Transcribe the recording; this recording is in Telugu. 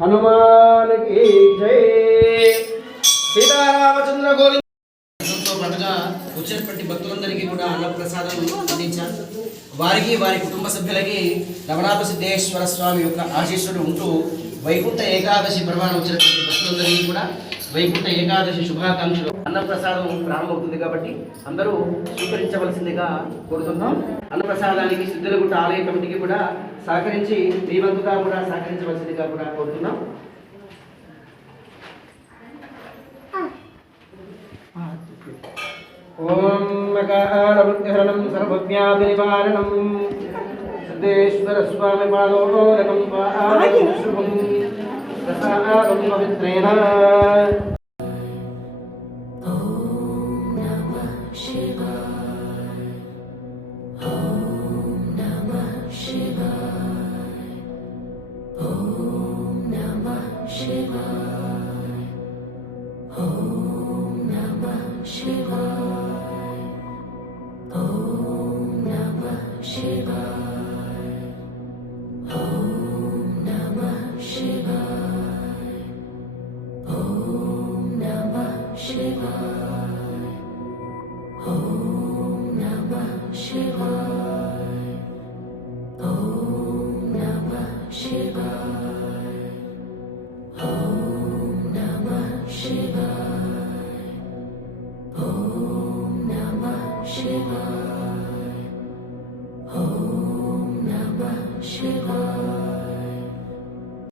हनुमान की जय सीतारामचंद्र गोविंद పండుగ వచ్చినటువంటి భక్తులందరికీ కూడా అన్నప్రసాదం అందించారు. వారికి వారి కుటుంబ సభ్యులకి రమణాప సిద్ధేశ్వర స్వామి యొక్క ఆశీస్సులు ఉంటూ వైకుంఠ ఏకాదశి పర్వాన్ని వచ్చినటువంటి భక్తులందరికీ కూడా వైకుంఠ ఏకాదశి శుభాకాంక్షలు. అన్నప్రసాదం ప్రారంభమవుతుంది కాబట్టి అందరూ స్వీకరించవలసిందిగా కోరుతున్నాం. అన్నప్రసాదానికి సిద్ధులగుట్ట ఆలయ కమిటీకి కూడా సహకరించి మీ వంతుగా కూడా సహకరించవలసిందిగా కూడా కోరుతున్నాం. ఓం మకారముద్యహరణం సర్వజ్ఞాతినివారణం సిద్ధేశ్వర స్వామి పాదోదకం పాదం శుభం ప్రసాదం పవిత్రేణ. Shiva. Shivaya. Om Namah Shivaya.